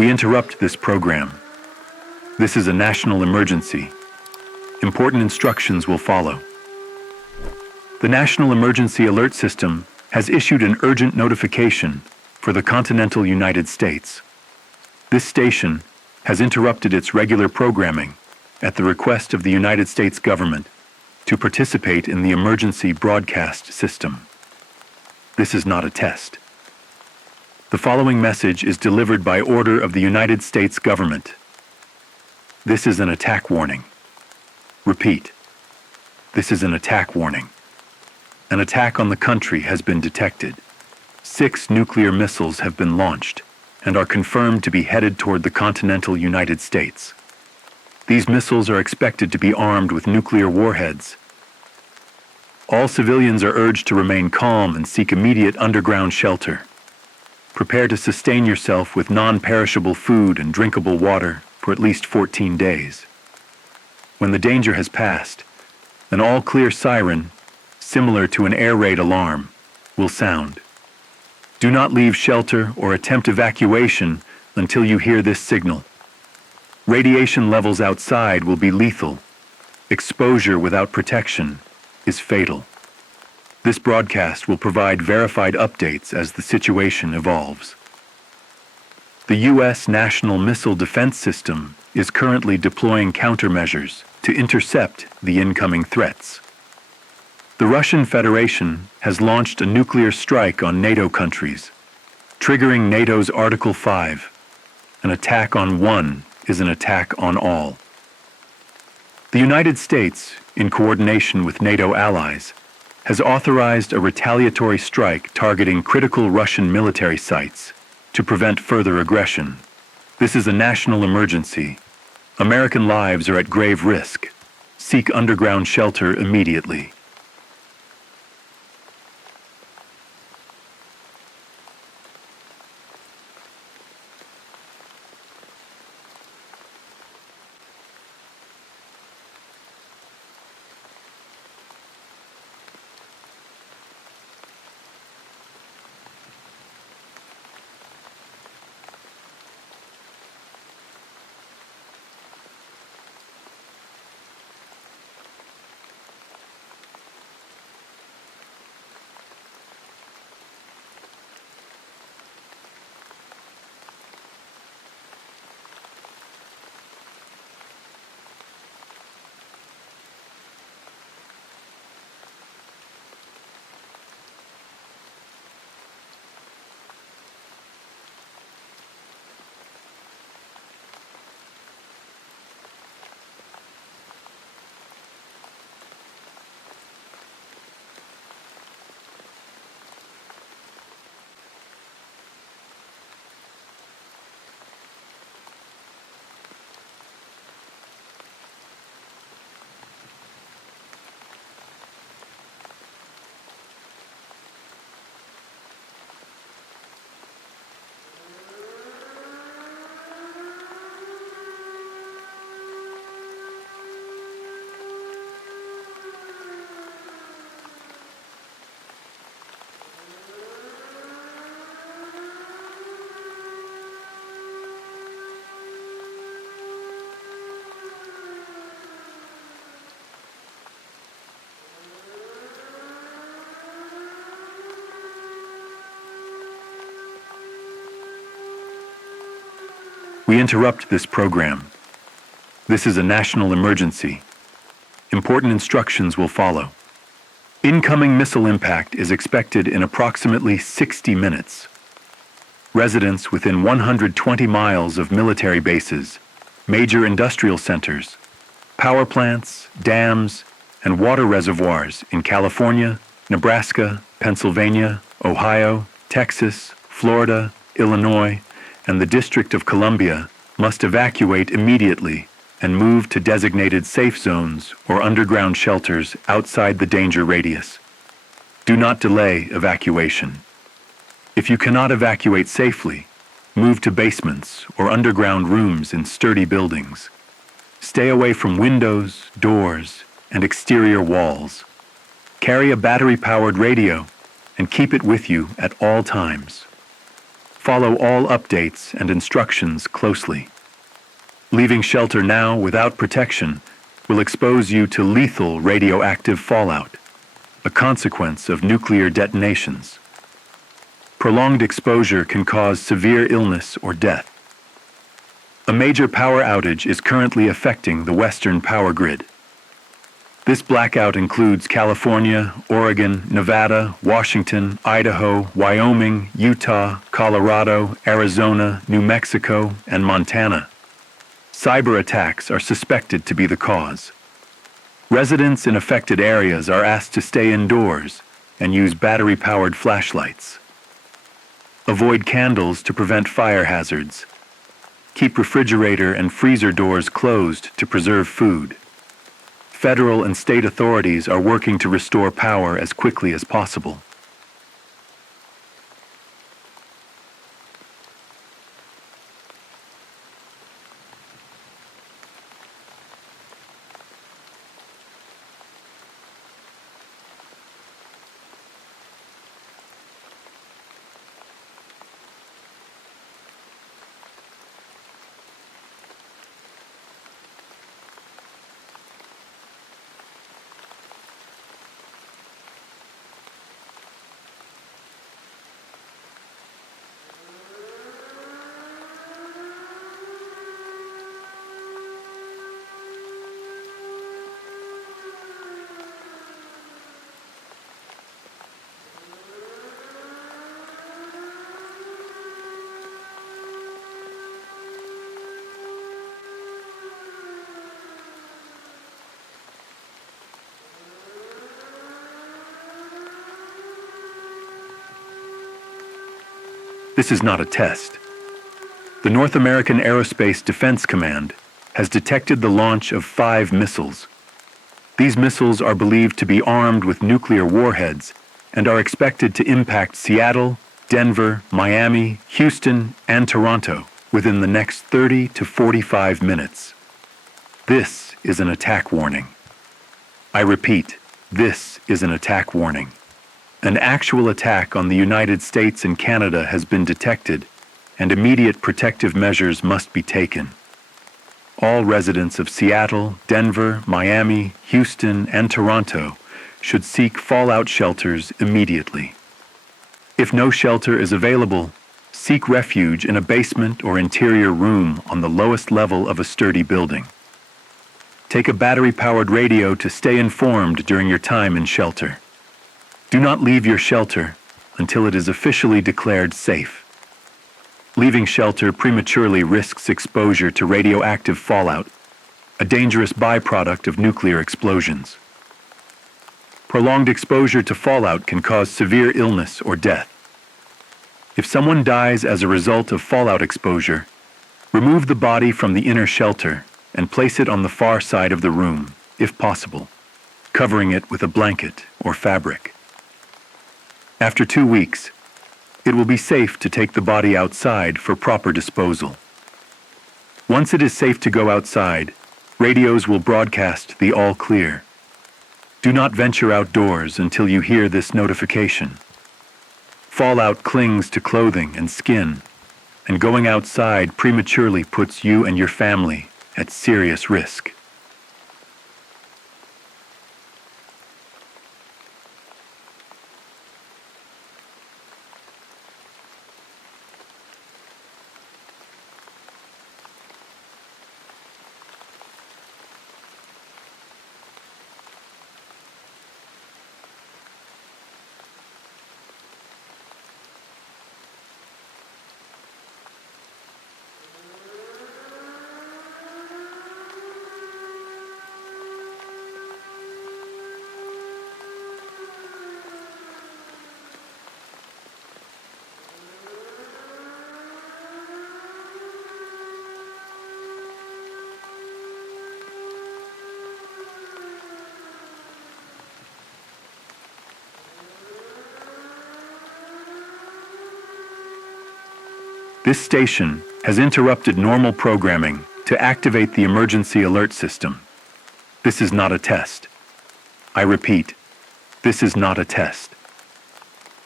We interrupt this program. This is a national emergency. Important instructions will follow. The National Emergency Alert System has issued an urgent notification for the continental United States. This station has interrupted its regular programming at the request of the United States government to participate in the emergency broadcast system. This is not a test. The following message is delivered by order of the United States government. This is an attack warning. Repeat. This is an attack warning. An attack on the country has been detected. 6 nuclear missiles have been launched and are confirmed to be headed toward the continental United States. These missiles are expected to be armed with nuclear warheads. All civilians are urged to remain calm and seek immediate underground shelter. Prepare to sustain yourself with non-perishable food and drinkable water for at least 14 days. When the danger has passed, an all-clear siren, similar to an air raid alarm, will sound. Do not leave shelter or attempt evacuation until you hear this signal. Radiation levels outside will be lethal. Exposure without protection is fatal. This broadcast will provide verified updates as the situation evolves. The U.S. National Missile Defense System is currently deploying countermeasures to intercept the incoming threats. The Russian Federation has launched a nuclear strike on NATO countries, triggering NATO's Article 5. An attack on one is an attack on all. The United States, in coordination with NATO allies, has authorized a retaliatory strike targeting critical Russian military sites to prevent further aggression. This is a national emergency. American lives are at grave risk. Seek underground shelter immediately. We interrupt this program. This is a national emergency. Important instructions will follow. Incoming missile impact is expected in approximately 60 minutes. Residents within 120 miles of military bases, major industrial centers, power plants, dams, and water reservoirs in California, Nebraska, Pennsylvania, Ohio, Texas, Florida, Illinois, and the District of Columbia must evacuate immediately and move to designated safe zones or underground shelters outside the danger radius. Do not delay evacuation. If you cannot evacuate safely, move to basements or underground rooms in sturdy buildings. Stay away from windows, doors, and exterior walls. Carry a battery-powered radio and keep it with you at all times. Follow all updates and instructions closely. Leaving shelter now without protection will expose you to lethal radioactive fallout, a consequence of nuclear detonations. Prolonged exposure can cause severe illness or death. A major power outage is currently affecting the Western power grid. This blackout includes California, Oregon, Nevada, Washington, Idaho, Wyoming, Utah, Colorado, Arizona, New Mexico, and Montana. Cyber attacks are suspected to be the cause. Residents in affected areas are asked to stay indoors and use battery-powered flashlights. Avoid candles to prevent fire hazards. Keep refrigerator and freezer doors closed to preserve food. Federal and state authorities are working to restore power as quickly as possible. This is not a test. The North American Aerospace Defense Command has detected the launch of 5 missiles. These missiles are believed to be armed with nuclear warheads and are expected to impact Seattle, Denver, Miami, Houston, and Toronto within the next 30 to 45 minutes. This is an attack warning. I repeat, this is an attack warning. An actual attack on the United States and Canada has been detected, and immediate protective measures must be taken. All residents of Seattle, Denver, Miami, Houston, and Toronto should seek fallout shelters immediately. If no shelter is available, seek refuge in a basement or interior room on the lowest level of a sturdy building. Take a battery-powered radio to stay informed during your time in shelter. Do not leave your shelter until it is officially declared safe. Leaving shelter prematurely risks exposure to radioactive fallout, a dangerous byproduct of nuclear explosions. Prolonged exposure to fallout can cause severe illness or death. If someone dies as a result of fallout exposure, remove the body from the inner shelter and place it on the far side of the room, if possible, covering it with a blanket or fabric. After 2 weeks, it will be safe to take the body outside for proper disposal. Once it is safe to go outside, radios will broadcast the all clear. Do not venture outdoors until you hear this notification. Fallout clings to clothing and skin, and going outside prematurely puts you and your family at serious risk. This station has interrupted normal programming to activate the emergency alert system. This is not a test. I repeat, this is not a test.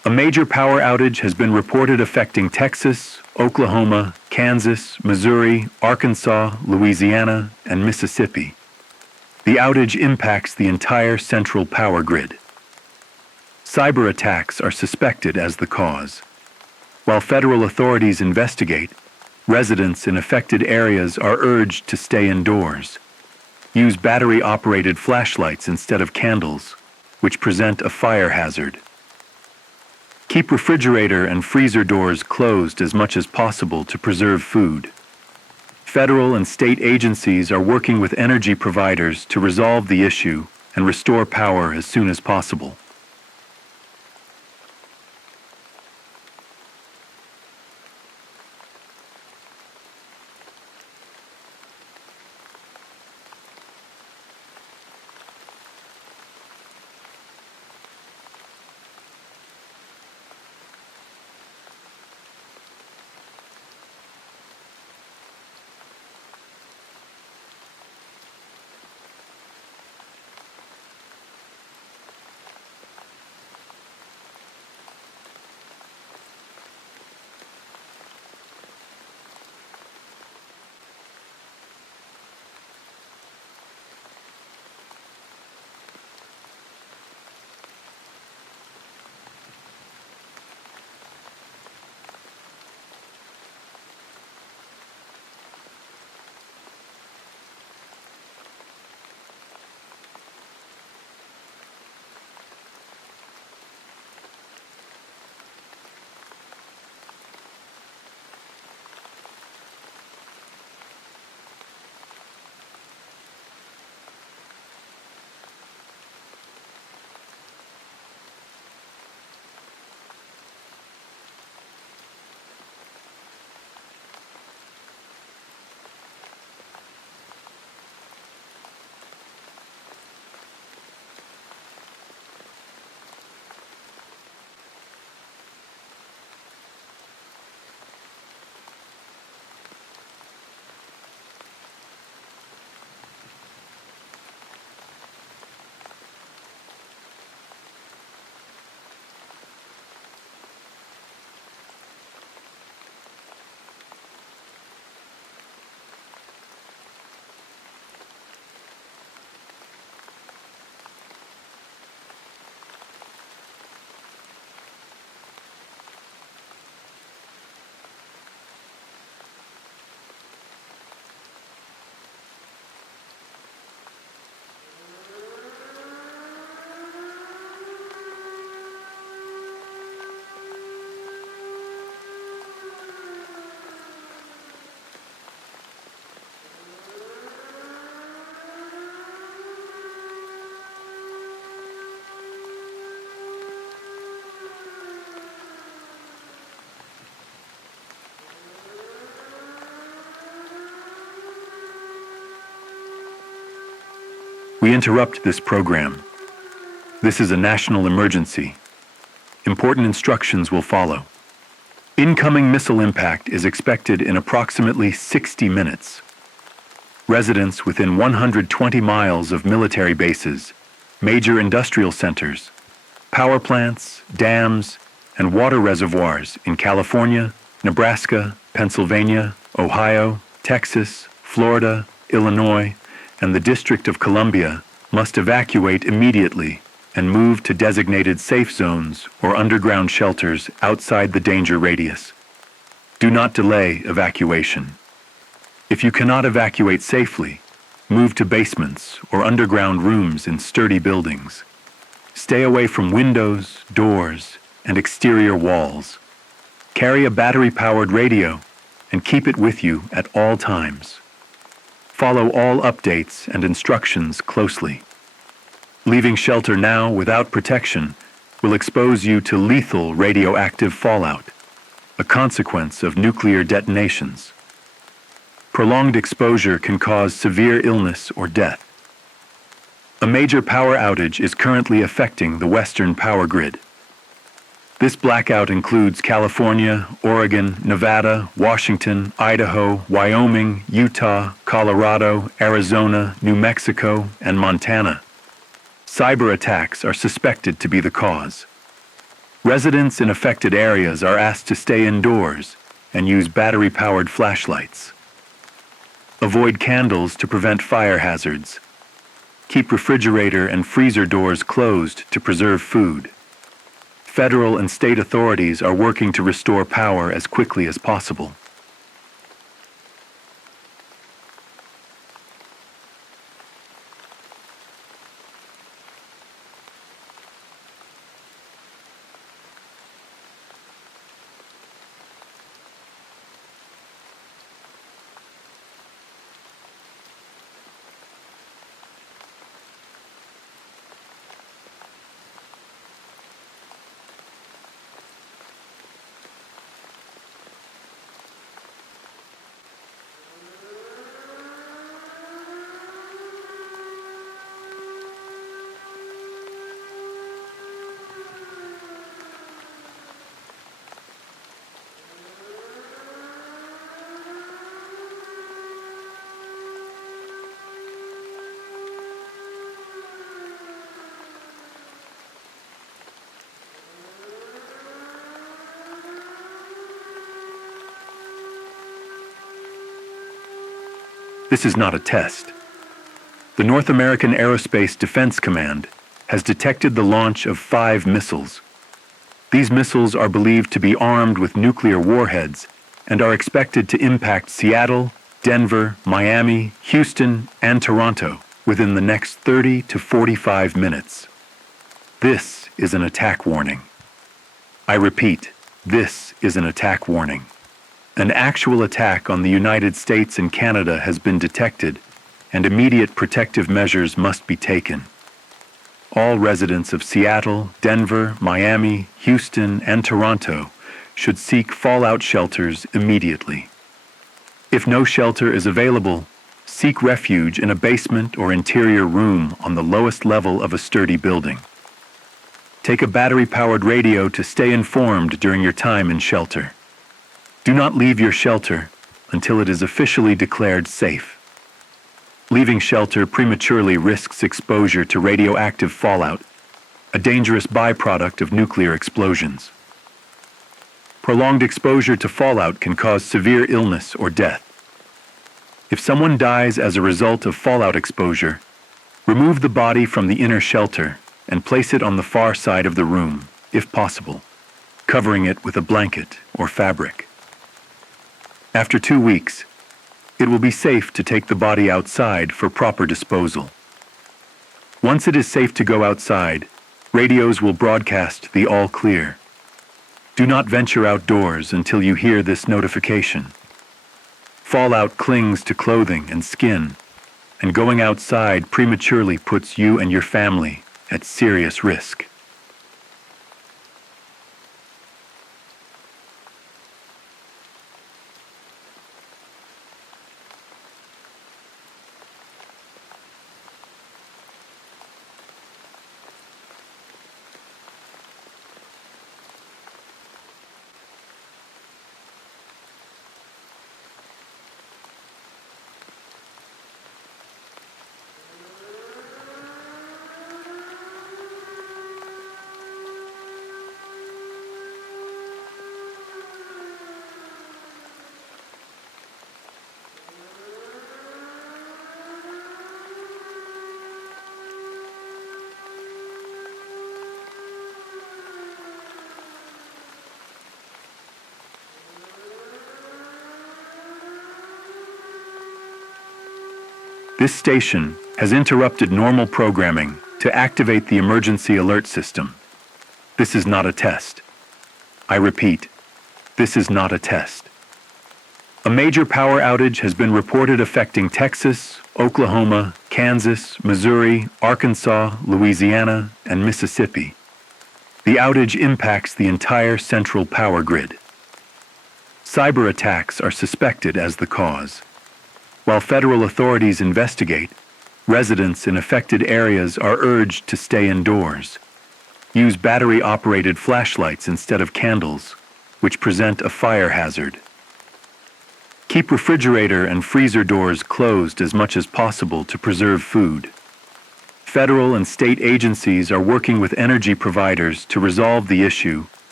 A major power outage has been reported affecting Texas, Oklahoma, Kansas, Missouri, Arkansas, Louisiana, and Mississippi. The outage impacts the entire central power grid. Cyber attacks are suspected as the cause. While federal authorities investigate, residents in affected areas are urged to stay indoors. Use battery-operated flashlights instead of candles, which present a fire hazard. Keep refrigerator and freezer doors closed as much as possible to preserve food. Federal and state agencies are working with energy providers to resolve the issue and restore power as soon as possible. We interrupt this program. This is a national emergency. Important instructions will follow. Incoming missile impact is expected in approximately 60 minutes. Residents within 120 miles of military bases, major industrial centers, power plants, dams, and water reservoirs in California, Nebraska, Pennsylvania, Ohio, Texas, Florida, Illinois, and the District of Columbia must evacuate immediately and move to designated safe zones or underground shelters outside the danger radius. Do not delay evacuation. If you cannot evacuate safely, move to basements or underground rooms in sturdy buildings. Stay away from windows, doors, and exterior walls. Carry a battery-powered radio and keep it with you at all times. Follow all updates and instructions closely. Leaving shelter now without protection will expose you to lethal radioactive fallout, a consequence of nuclear detonations. Prolonged exposure can cause severe illness or death. A major power outage is currently affecting the Western power grid. This blackout includes California, Oregon, Nevada, Washington, Idaho, Wyoming, Utah, Colorado, Arizona, New Mexico, and Montana. Cyber attacks are suspected to be the cause. Residents in affected areas are asked to stay indoors and use battery-powered flashlights. Avoid candles to prevent fire hazards. Keep refrigerator and freezer doors closed to preserve food. Federal and state authorities are working to restore power as quickly as possible. This is not a test. The North American Aerospace Defense Command has detected the launch of 5 missiles. These missiles are believed to be armed with nuclear warheads and are expected to impact Seattle, Denver, Miami, Houston, and Toronto within the next 30 to 45 minutes. This is an attack warning. I repeat, this is an attack warning. An actual attack on the United States and Canada has been detected, and immediate protective measures must be taken. All residents of Seattle, Denver, Miami, Houston, and Toronto should seek fallout shelters immediately. If no shelter is available, seek refuge in a basement or interior room on the lowest level of a sturdy building. Take a battery-powered radio to stay informed during your time in shelter. Do not leave your shelter until it is officially declared safe. Leaving shelter prematurely risks exposure to radioactive fallout, a dangerous byproduct of nuclear explosions. Prolonged exposure to fallout can cause severe illness or death. If someone dies as a result of fallout exposure, remove the body from the inner shelter and place it on the far side of the room, if possible, covering it with a blanket or fabric. After 2 weeks, it will be safe to take the body outside for proper disposal. Once it is safe to go outside, radios will broadcast the all clear. Do not venture outdoors until you hear this notification. Fallout clings to clothing and skin, and going outside prematurely puts you and your family at serious risk. This station has interrupted normal programming to activate the emergency alert system. This is not a test. I repeat, this is not a test. A major power outage has been reported affecting Texas, Oklahoma, Kansas, Missouri, Arkansas, Louisiana, and Mississippi. The outage impacts the entire central power grid. Cyber attacks are suspected as the cause. While federal authorities investigate, residents in affected areas are urged to stay indoors. Use battery-operated flashlights instead of candles, which present a fire hazard. Keep refrigerator and freezer doors closed as much as possible to preserve food. Federal and state agencies are working with energy providers to resolve the issue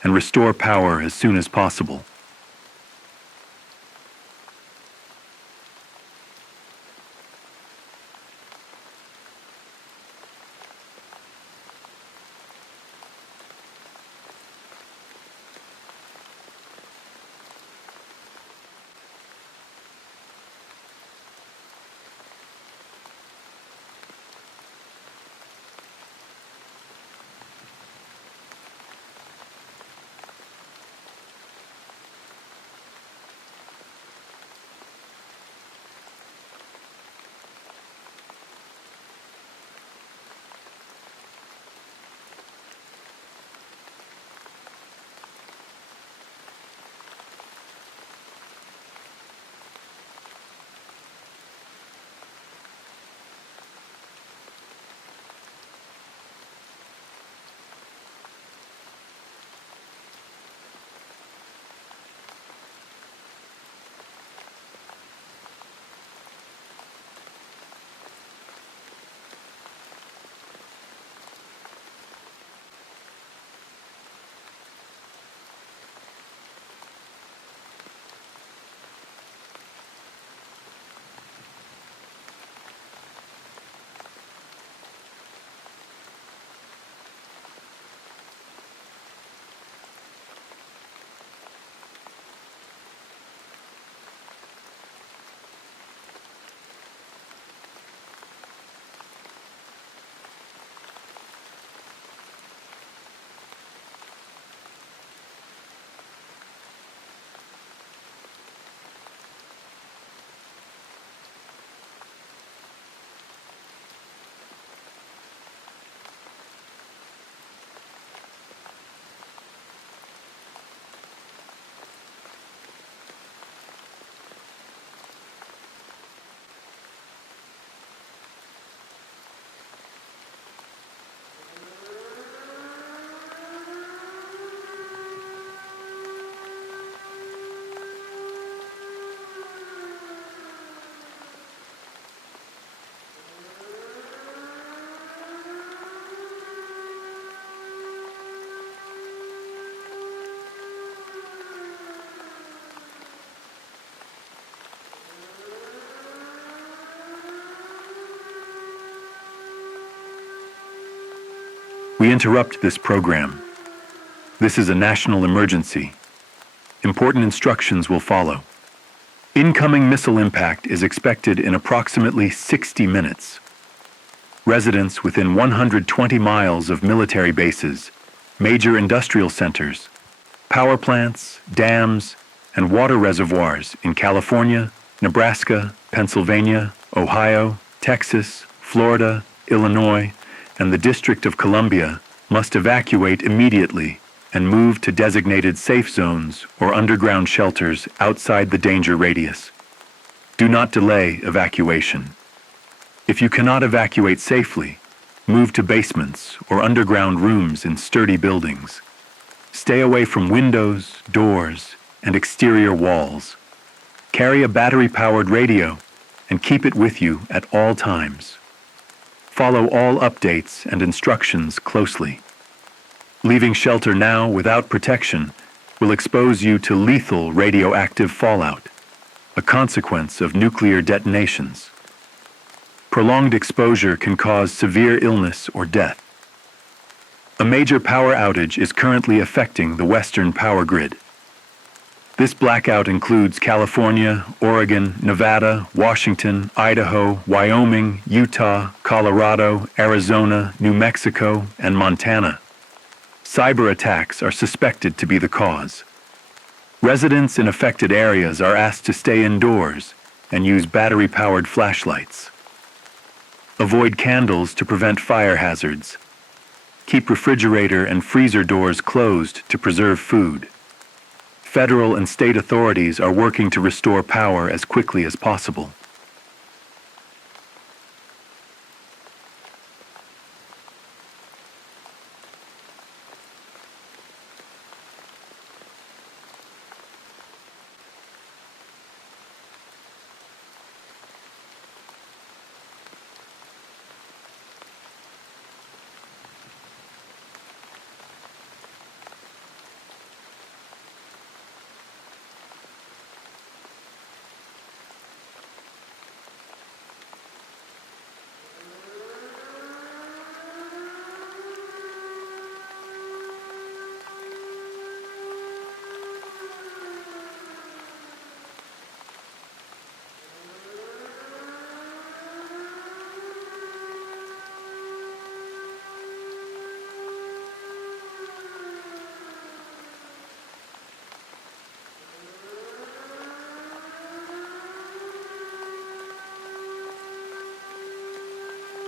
and restore power as soon as possible. We interrupt this program. This is a national emergency. Important instructions will follow. Incoming missile impact is expected in approximately 60 minutes. Residents within 120 miles of military bases, major industrial centers, power plants, dams, and water reservoirs in California, Nebraska, Pennsylvania, Ohio, Texas, Florida, Illinois, and the District of Columbia must evacuate immediately and move to designated safe zones or underground shelters outside the danger radius. Do not delay evacuation. If you cannot evacuate safely, move to basements or underground rooms in sturdy buildings. Stay away from windows, doors, and exterior walls. Carry a battery-powered radio and keep it with you at all times. Follow all updates and instructions closely. Leaving shelter now without protection will expose you to lethal radioactive fallout, a consequence of nuclear detonations. Prolonged exposure can cause severe illness or death. A major power outage is currently affecting the Western power grid. This blackout includes California, Oregon, Nevada, Washington, Idaho, Wyoming, Utah, Colorado, Arizona, New Mexico, and Montana. Cyber attacks are suspected to be the cause. Residents in affected areas are asked to stay indoors and use battery-powered flashlights. Avoid candles to prevent fire hazards. Keep refrigerator and freezer doors closed to preserve food. Federal and state authorities are working to restore power as quickly as possible.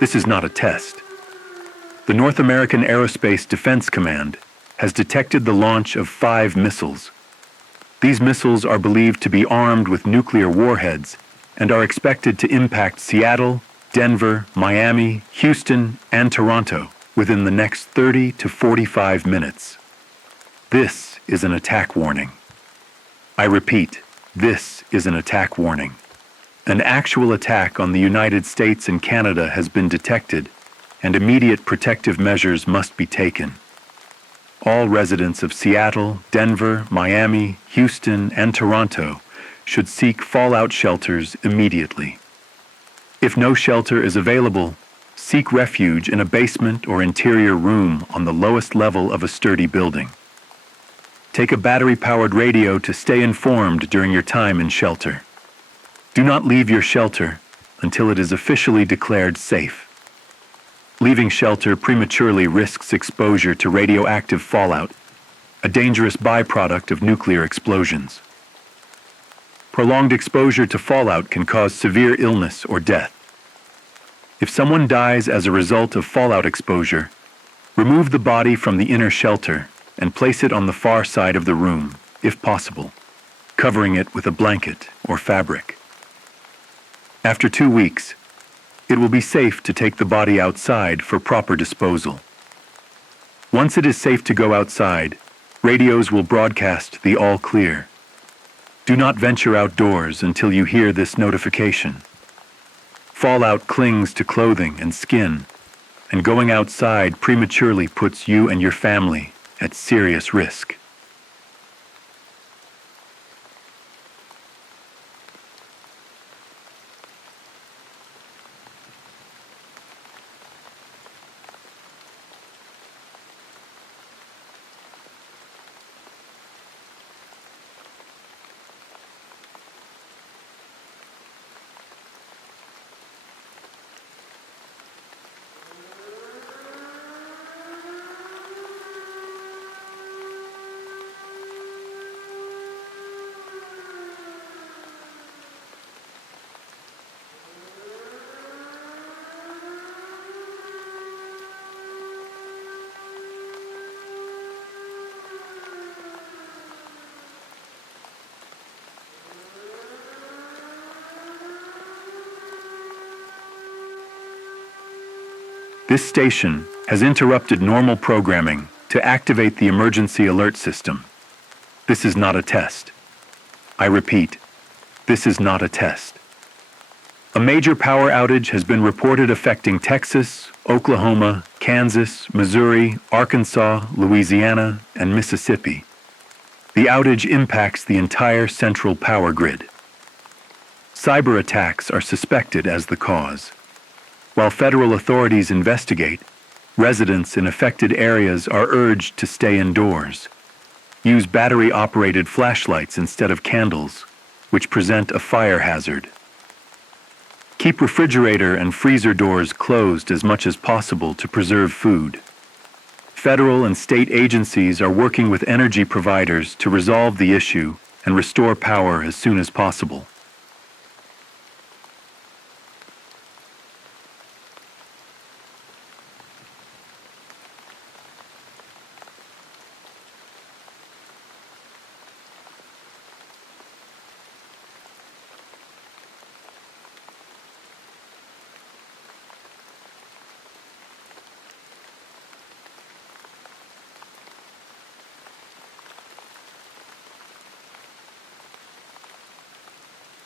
This is not a test. The North American Aerospace Defense Command has detected the launch of 5 missiles. These missiles are believed to be armed with nuclear warheads and are expected to impact Seattle, Denver, Miami, Houston, and Toronto within the next 30 to 45 minutes. This is an attack warning. I repeat, this is an attack warning. An actual attack on the United States and Canada has been detected, and immediate protective measures must be taken. All residents of Seattle, Denver, Miami, Houston, and Toronto should seek fallout shelters immediately. If no shelter is available, seek refuge in a basement or interior room on the lowest level of a sturdy building. Take a battery-powered radio to stay informed during your time in shelter. Do not leave your shelter until it is officially declared safe. Leaving shelter prematurely risks exposure to radioactive fallout, a dangerous byproduct of nuclear explosions. Prolonged exposure to fallout can cause severe illness or death. If someone dies as a result of fallout exposure, remove the body from the inner shelter and place it on the far side of the room, if possible, covering it with a blanket or fabric. After 2 weeks, it will be safe to take the body outside for proper disposal. Once it is safe to go outside, radios will broadcast the all clear. Do not venture outdoors until you hear this notification. Fallout clings to clothing and skin, and going outside prematurely puts you and your family at serious risk. This station has interrupted normal programming to activate the emergency alert system. This is not a test. I repeat, this is not a test. A major power outage has been reported affecting Texas, Oklahoma, Kansas, Missouri, Arkansas, Louisiana, and Mississippi. The outage impacts the entire central power grid. Cyber attacks are suspected as the cause. While federal authorities investigate, residents in affected areas are urged to stay indoors. Use battery-operated flashlights instead of candles, which present a fire hazard. Keep refrigerator and freezer doors closed as much as possible to preserve food. Federal and state agencies are working with energy providers to resolve the issue and restore power as soon as possible.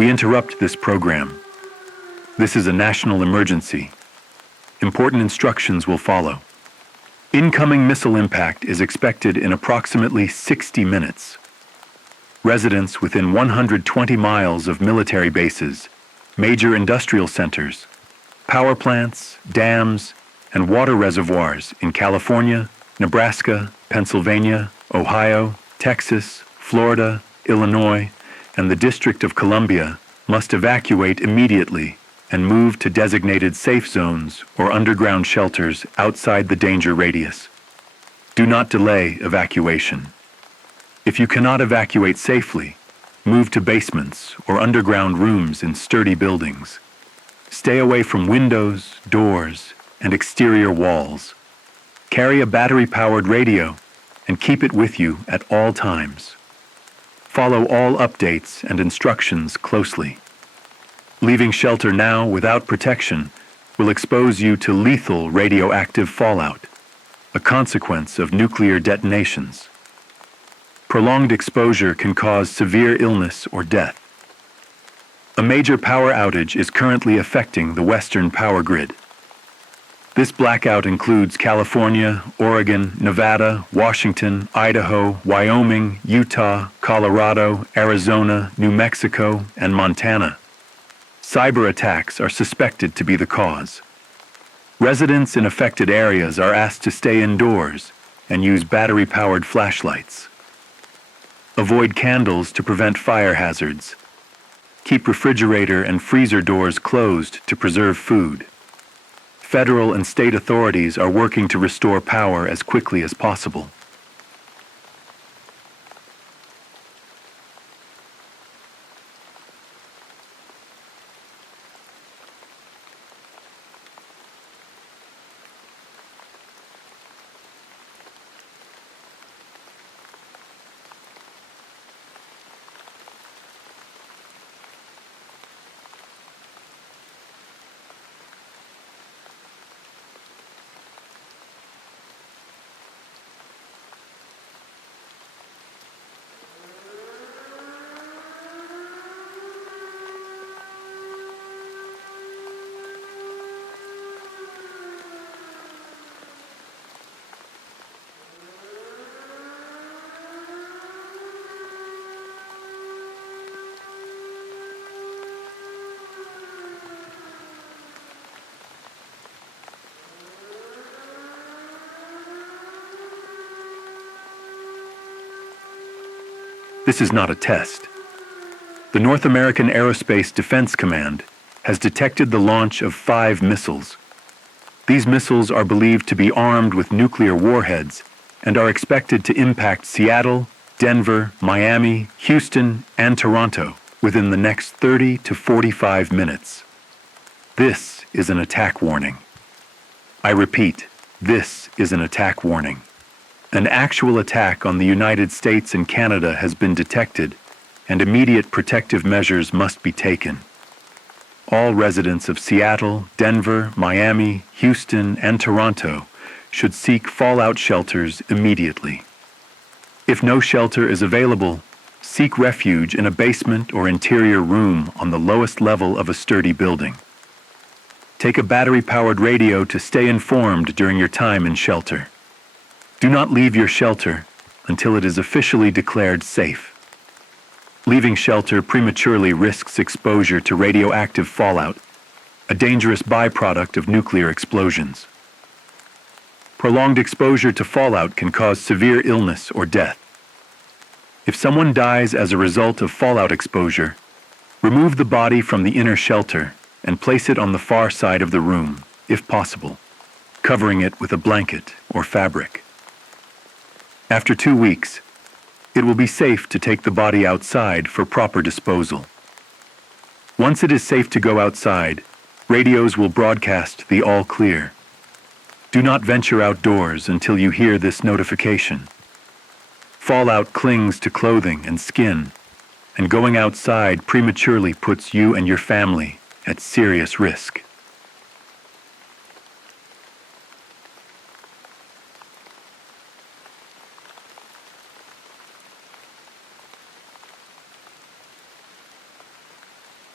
We interrupt this program. This is a national emergency. Important instructions will follow. Incoming missile impact is expected in approximately 60 minutes. Residents within 120 miles of military bases, major industrial centers, power plants, dams, and water reservoirs in California, Nebraska, Pennsylvania, Ohio, Texas, Florida, Illinois, and the District of Columbia must evacuate immediately and move to designated safe zones or underground shelters outside the danger radius. Do not delay evacuation. If you cannot evacuate safely, move to basements or underground rooms in sturdy buildings. Stay away from windows, doors, and exterior walls. Carry a battery-powered radio and keep it with you at all times. Follow all updates and instructions closely. Leaving shelter now without protection will expose you to lethal radioactive fallout, a consequence of nuclear detonations. Prolonged exposure can cause severe illness or death. A major power outage is currently affecting the Western power grid. This blackout includes California, Oregon, Nevada, Washington, Idaho, Wyoming, Utah, Colorado, Arizona, New Mexico, and Montana. Cyber attacks are suspected to be the cause. Residents in affected areas are asked to stay indoors and use battery-powered flashlights. Avoid candles to prevent fire hazards. Keep refrigerator and freezer doors closed to preserve food. Federal and state authorities are working to restore power as quickly as possible. This is not a test. The North American Aerospace Defense Command has detected the launch of 5 missiles. These missiles are believed to be armed with nuclear warheads and are expected to impact Seattle, Denver, Miami, Houston, and Toronto within the next 30 to 45 minutes. This is an attack warning. I repeat, this is an attack warning. An actual attack on the United States and Canada has been detected, and immediate protective measures must be taken. All residents of Seattle, Denver, Miami, Houston, and Toronto should seek fallout shelters immediately. If no shelter is available, seek refuge in a basement or interior room on the lowest level of a sturdy building. Take a battery-powered radio to stay informed during your time in shelter. Do not leave your shelter until it is officially declared safe. Leaving shelter prematurely risks exposure to radioactive fallout, a dangerous byproduct of nuclear explosions. Prolonged exposure to fallout can cause severe illness or death. If someone dies as a result of fallout exposure, remove the body from the inner shelter and place it on the far side of the room, if possible, covering it with a blanket or fabric. After 2 weeks, it will be safe to take the body outside for proper disposal. Once it is safe to go outside, radios will broadcast the all clear. Do not venture outdoors until you hear this notification. Fallout clings to clothing and skin, and going outside prematurely puts you and your family at serious risk.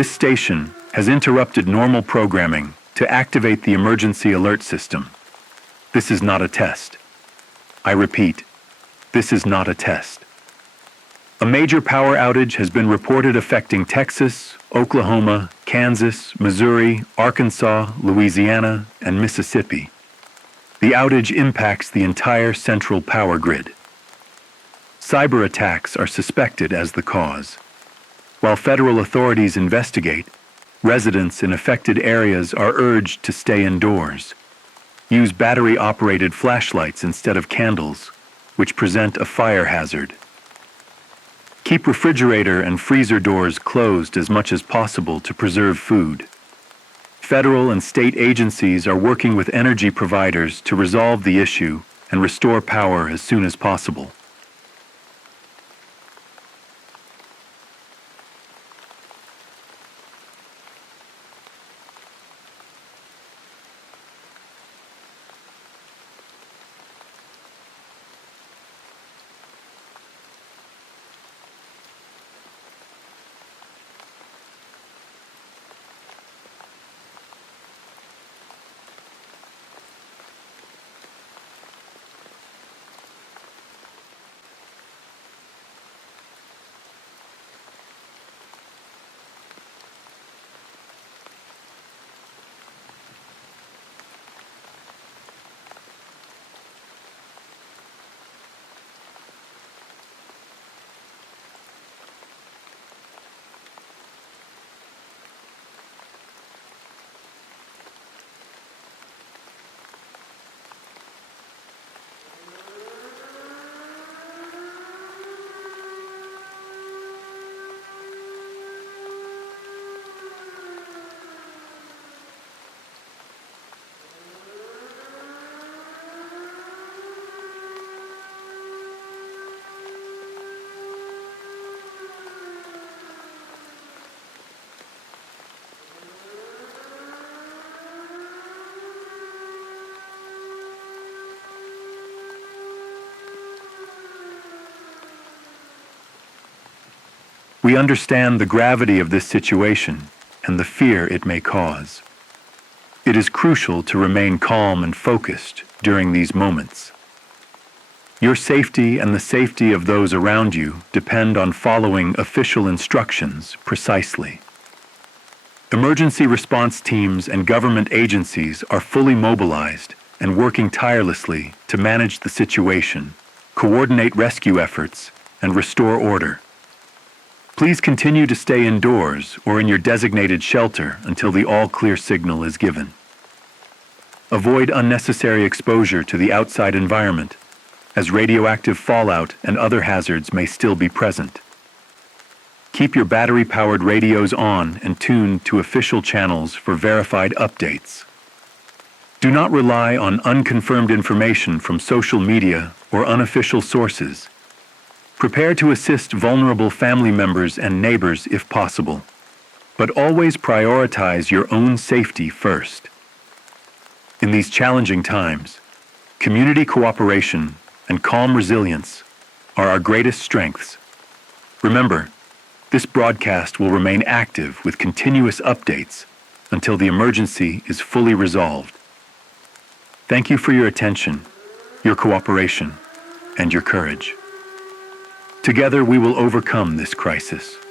This station has interrupted normal programming to activate the emergency alert system. This is not a test. I repeat, this is not a test. A major power outage has been reported affecting Texas, Oklahoma, Kansas, Missouri, Arkansas, Louisiana, and Mississippi. The outage impacts the entire central power grid. Cyber attacks are suspected as the cause. While federal authorities investigate, residents in affected areas are urged to stay indoors. Use battery-operated flashlights instead of candles, which present a fire hazard. Keep refrigerator and freezer doors closed as much as possible to preserve food. Federal and state agencies are working with energy providers to resolve the issue and restore power as soon as possible. We understand the gravity of this situation and the fear it may cause. It is crucial to remain calm and focused during these moments. Your safety and the safety of those around you depend on following official instructions precisely. Emergency response teams and government agencies are fully mobilized and working tirelessly to manage the situation, coordinate rescue efforts, and restore order. Please continue to stay indoors or in your designated shelter until the all-clear signal is given. Avoid unnecessary exposure to the outside environment, as radioactive fallout and other hazards may still be present. Keep your battery-powered radios on and tuned to official channels for verified updates. Do not rely on unconfirmed information from social media or unofficial sources. Prepare to assist vulnerable family members and neighbors if possible, but always prioritize your own safety first. In these challenging times, community cooperation and calm resilience are our greatest strengths. Remember, this broadcast will remain active with continuous updates until the emergency is fully resolved. Thank you for your attention, your cooperation, and your courage. Together we will overcome this crisis.